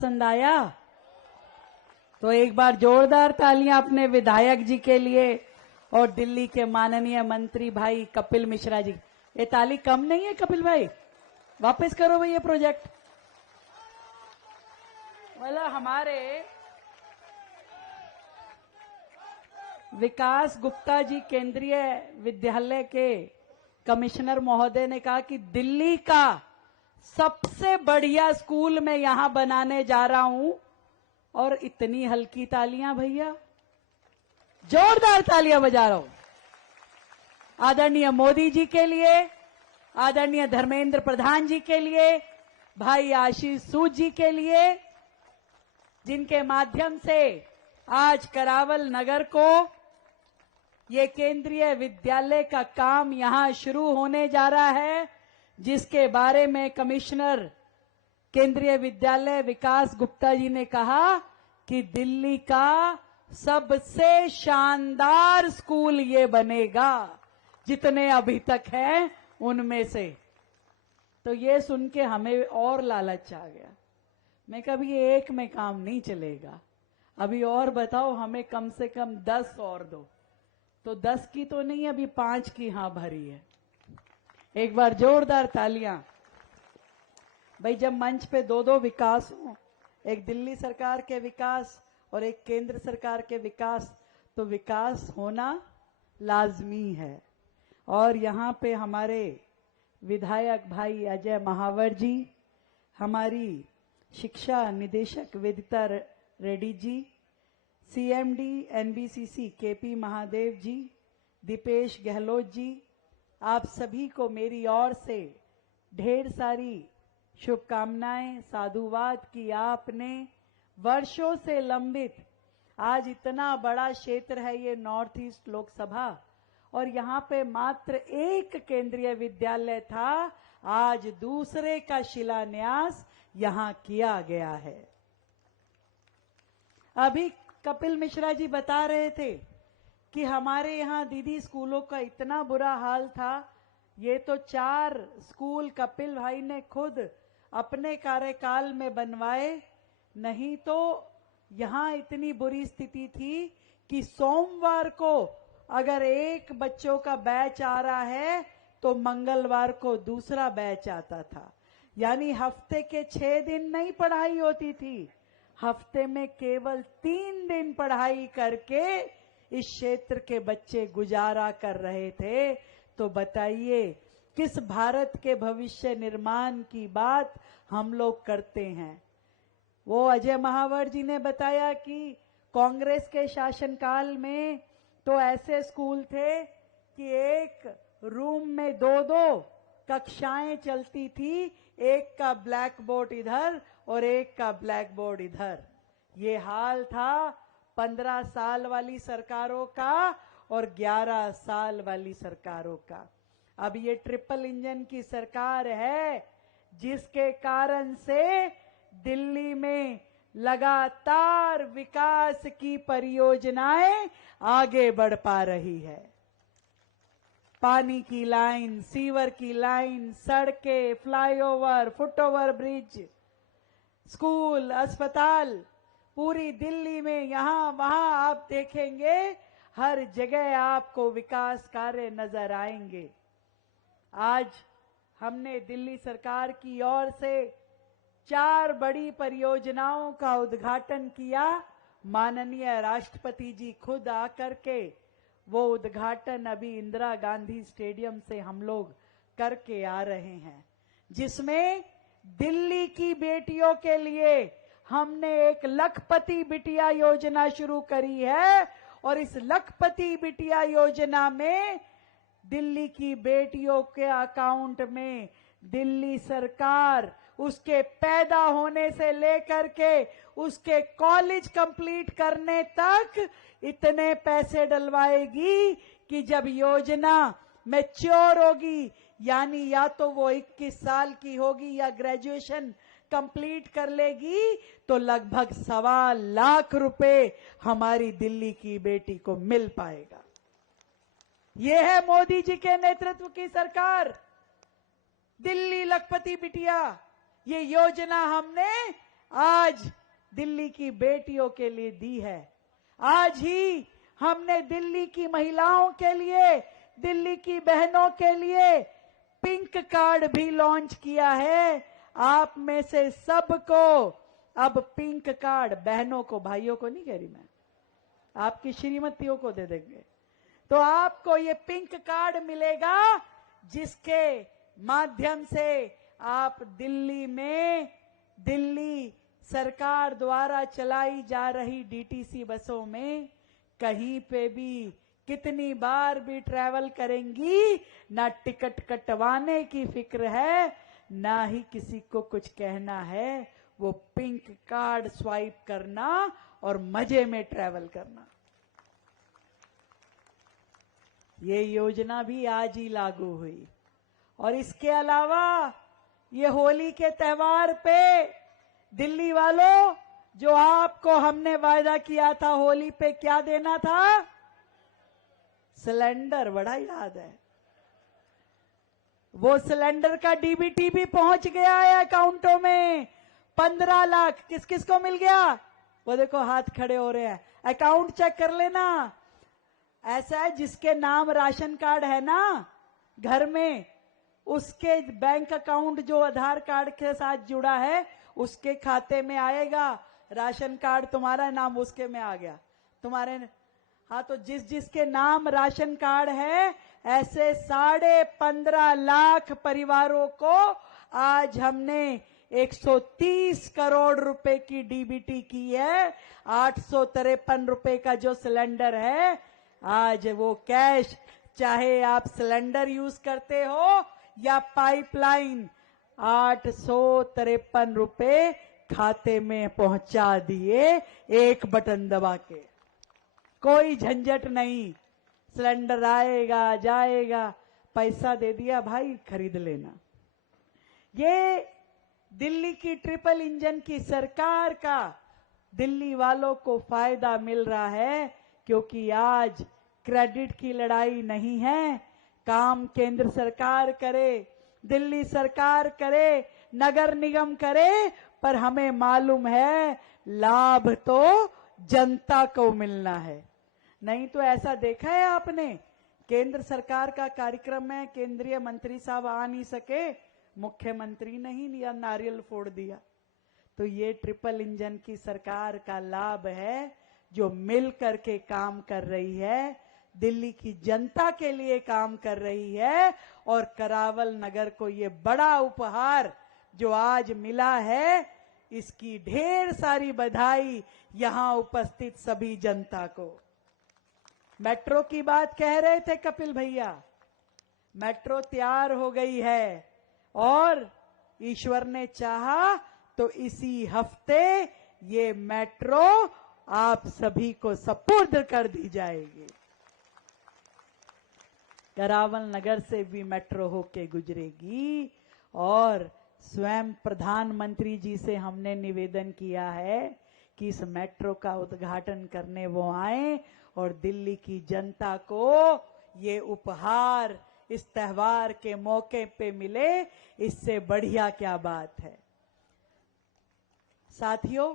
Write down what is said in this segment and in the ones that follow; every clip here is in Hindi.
पसंद आया तो एक बार जोरदार तालियां अपने विधायक जी के लिए और दिल्ली के माननीय मंत्री भाई कपिल मिश्रा जी। ये ताली कम नहीं है कपिल भाई, वापस करो भाई ये प्रोजेक्ट। मतलब हमारे विकास गुप्ता जी केंद्रीय विद्यालय के कमिश्नर महोदय ने कहा कि दिल्ली का सबसे बढ़िया स्कूल मैं यहां बनाने जा रहा हूं। और इतनी हल्की तालियां भैया, जोरदार तालियां बजा रहा हूं आदरणीय मोदी जी के लिए, आदरणीय धर्मेंद्र प्रधान जी के लिए, भाई आशीष सूद जी के लिए, जिनके माध्यम से आज करावल नगर को ये केंद्रीय विद्यालय का काम यहां शुरू होने जा रहा है, जिसके बारे में कमिश्नर केंद्रीय विद्यालय विकास गुप्ता जी ने कहा कि दिल्ली का सबसे शानदार स्कूल ये बनेगा जितने अभी तक हैं उनमें से। तो ये सुन के हमें और लालच आ गया। मैं कभी एक में काम नहीं चलेगा, अभी और बताओ हमें कम से कम 10 और दो। तो 10 की तो नहीं, अभी 5 की हां भरी है। एक बार जोरदार तालियां। भाई जब मंच पे दो विकास हो, एक दिल्ली सरकार के विकास और एक केंद्र सरकार के विकास, तो विकास होना लाजमी है। और यहां पे हमारे विधायक भाई अजय महावर जी, हमारी शिक्षा निदेशक विदिता Reddy ji, CMD NBCC KP Mahadev जी, दीपेश गहलोत जी, आप सभी को मेरी ओर से ढेर सारी शुभकामनाएं। साधुवाद की आपने वर्षों से लंबित, आज इतना बड़ा क्षेत्र है ये नॉर्थ ईस्ट लोकसभा, और यहाँ पे मात्र एक केंद्रीय विद्यालय था, आज दूसरे का शिलान्यास यहाँ किया गया है। अभी कपिल मिश्रा जी बता रहे थे कि हमारे यहाँ दीदी स्कूलों का इतना बुरा हाल था। ये तो 4 स्कूल कपिल भाई ने खुद अपने कार्यकाल में बनवाए, नहीं तो यहां इतनी बुरी स्थिति थी कि सोमवार को अगर एक बच्चों का बैच आ रहा है तो मंगलवार को दूसरा बैच आता था। यानी हफ्ते के 6 दिन नहीं पढ़ाई होती थी, हफ्ते में केवल 3 दिन पढ़ाई करके इस क्षेत्र के बच्चे गुजारा कर रहे थे। तो बताइए किस भारत के भविष्य निर्माण की बात हम लोग करते हैं। वो अजय महावर जी ने बताया कि कांग्रेस के शासनकाल में तो ऐसे स्कूल थे कि एक रूम में 2-2 कक्षाएं चलती थी, एक का ब्लैक बोर्ड इधर और एक का ब्लैक बोर्ड इधर। ये हाल था 15 साल वाली सरकारों का और 11 साल वाली सरकारों का। अब ये ट्रिपल इंजन की सरकार है, जिसके कारण से दिल्ली में लगातार विकास की परियोजनाएं आगे बढ़ पा रही है। पानी की लाइन, सीवर की लाइन, सड़कें, फ्लाईओवर, फुटओवर ब्रिज, स्कूल, अस्पताल, पूरी दिल्ली में यहां वहां आप देखेंगे, हर जगह आपको विकास कार्य नजर आएंगे। आज हमने दिल्ली सरकार की ओर से 4 बड़ी परियोजनाओं का उद्घाटन किया। माननीय राष्ट्रपति जी खुद आकर के वो उद्घाटन अभी इंदिरा गांधी स्टेडियम से हम लोग करके आ रहे हैं, जिसमें दिल्ली की बेटियों के लिए हमने एक लखपति बिटिया योजना शुरू करी है। और इस लखपति बिटिया योजना में दिल्ली की बेटियों के अकाउंट में दिल्ली सरकार उसके पैदा होने से लेकर के उसके कॉलेज कंप्लीट करने तक इतने पैसे डलवाएगी कि जब योजना मैच्योर होगी, यानी या तो वो 21 साल की होगी या ग्रेजुएशन कंप्लीट कर लेगी, तो लगभग 1.25 लाख रुपए हमारी दिल्ली की बेटी को मिल पाएगा। ये है मोदी जी के नेतृत्व की सरकार। दिल्ली लखपति बिटिया, ये योजना हमने आज दिल्ली की बेटियों के लिए दी है। आज ही हमने दिल्ली की महिलाओं के लिए, दिल्ली की बहनों के लिए पिंक कार्ड भी लॉन्च किया है। आप में से सबको अब पिंक कार्ड, बहनों को, भाइयों को नहीं कह रही मैं, आपकी श्रीमतियों को दे देंगे। तो आपको ये पिंक कार्ड मिलेगा, जिसके माध्यम से आप दिल्ली में, दिल्ली सरकार द्वारा चलाई जा रही डीटीसी बसों में कहीं पे भी, कितनी बार भी ट्रैवल करेंगी, ना टिकट कटवाने की फिक्र है, ना ही किसी को कुछ कहना है। वो पिंक कार्ड स्वाइप करना और मजे में ट्रैवल करना। ये योजना भी आज ही लागू हुई। और इसके अलावा ये होली के त्योहार पे दिल्ली वालों, जो आपको हमने वायदा किया था होली पे क्या देना था, सिलेंडर, बड़ा याद है। वो सिलेंडर का डीबीटी भी पहुंच गया है अकाउंटों में। 15 लाख किस किस को मिल गया, वो देखो हाथ खड़े हो रहे हैं। अकाउंट चेक कर लेना। ऐसा है जिसके नाम राशन कार्ड है ना घर में, उसके बैंक अकाउंट जो आधार कार्ड के साथ जुड़ा है उसके खाते में आएगा। राशन कार्ड तुम्हारा, नाम उसके में आ गया तुम्हारे। हाँ, तो जिसके नाम राशन कार्ड है, ऐसे 15.5 लाख परिवारों को आज हमने 130 करोड़ रुपए की डीबीटी की है। 853 रुपए का जो सिलेंडर है, आज वो कैश, चाहे आप सिलेंडर यूज करते हो या पाइपलाइन, 853 रुपए खाते में पहुंचा दिए, एक बटन दबा के। कोई झंझट नहीं, सिलेंडर आएगा जाएगा, पैसा दे दिया भाई, खरीद लेना। ये दिल्ली की ट्रिपल इंजन की सरकार का दिल्ली वालों को फायदा मिल रहा है, क्योंकि आज क्रेडिट की लड़ाई नहीं है। काम केंद्र सरकार करे, दिल्ली सरकार करे, नगर निगम करे, पर हमें मालूम है लाभ तो जनता को मिलना है। नहीं तो ऐसा देखा है आपने, केंद्र सरकार का कार्यक्रम है, केंद्रीय मंत्री साहब आ नहीं सके, मुख्यमंत्री ने ही नारियल फोड़ दिया। तो ये ट्रिपल इंजन की सरकार का लाभ है, जो मिल करके काम कर रही है, दिल्ली की जनता के लिए काम कर रही है। और करावल नगर को ये बड़ा उपहार जो आज मिला है, इसकी ढेर सारी बधाई यहां उपस्थित सभी जनता को। मेट्रो की बात कह रहे थे कपिल भैया, मेट्रो तैयार हो गई है और ईश्वर ने चाहा तो इसी हफ्ते ये मेट्रो आप सभी को सुपुर्द कर दी जाएगी। करावल नगर से भी मेट्रो होके गुजरेगी। और स्वयं प्रधानमंत्री जी से हमने निवेदन किया है कि इस मेट्रो का उद्घाटन करने वो आए और दिल्ली की जनता को ये उपहार इस त्योहार के मौके पे मिले। इससे बढ़िया क्या बात है। साथियों,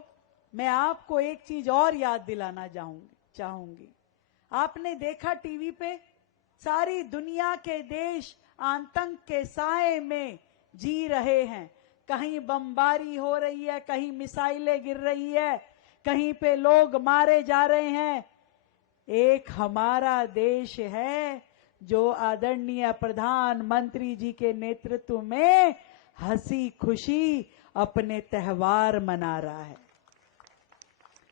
मैं आपको एक चीज और याद दिलाना चाहूंगी। आपने देखा टीवी पे, सारी दुनिया के देश आतंक के साए में जी रहे हैं। कहीं बमबारी हो रही है, कहीं मिसाइलें गिर रही है, कहीं पे लोग मारे जा रहे हैं। एक हमारा देश है जो आदरणीय प्रधानमंत्री जी के नेतृत्व में हंसी खुशी अपने त्योहार मना रहा है,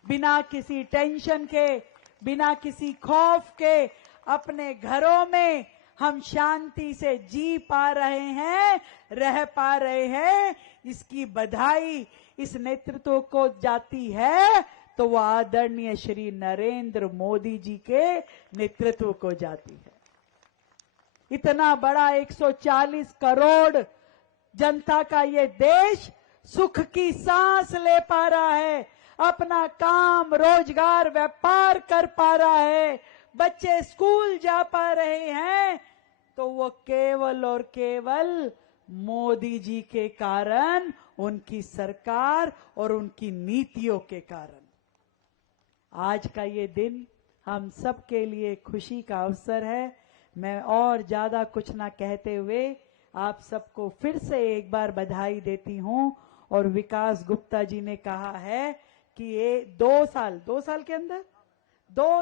बिना किसी टेंशन के, बिना किसी खौफ के। अपने घरों में हम शांति से जी पा रहे हैं, रह पा रहे हैं। इसकी बधाई इस नेतृत्व को जाती है तो वह आदरणीय श्री नरेंद्र मोदी जी के नेतृत्व को जाती है। इतना बड़ा 140 करोड़ जनता का ये देश सुख की सांस ले पा रहा है, अपना काम, रोजगार, व्यापार कर पा रहा है, बच्चे स्कूल जा पा रहे हैं, तो वो केवल और केवल मोदी जी के कारण, उनकी सरकार और उनकी नीतियों के कारण। आज का ये दिन हम सब के लिए खुशी का अवसर है। मैं और ज्यादा कुछ ना कहते हुए आप सबको फिर से एक बार बधाई देती हूं। और विकास गुप्ता जी ने कहा है कि ये 2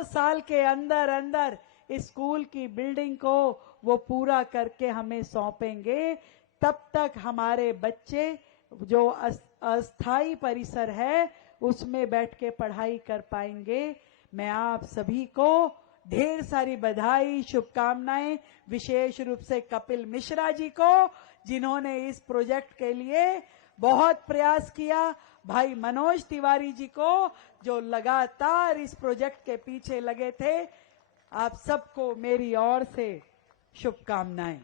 साल के अंदर अंदर इस स्कूल की बिल्डिंग को वो पूरा करके हमें सौंपेंगे। तब तक हमारे बच्चे जो अस्थाई परिसर है उसमें बैठ के पढ़ाई कर पाएंगे। मैं आप सभी को ढेर सारी बधाई, शुभकामनाएं, विशेष रूप से कपिल मिश्रा जी को जिन्होंने इस प्रोजेक्ट के लिए बहुत प्रयास किया, भाई मनोज तिवारी जी को जो लगातार इस प्रोजेक्ट के पीछे लगे थे। आप सबको मेरी ओर से शुभकामनाएं।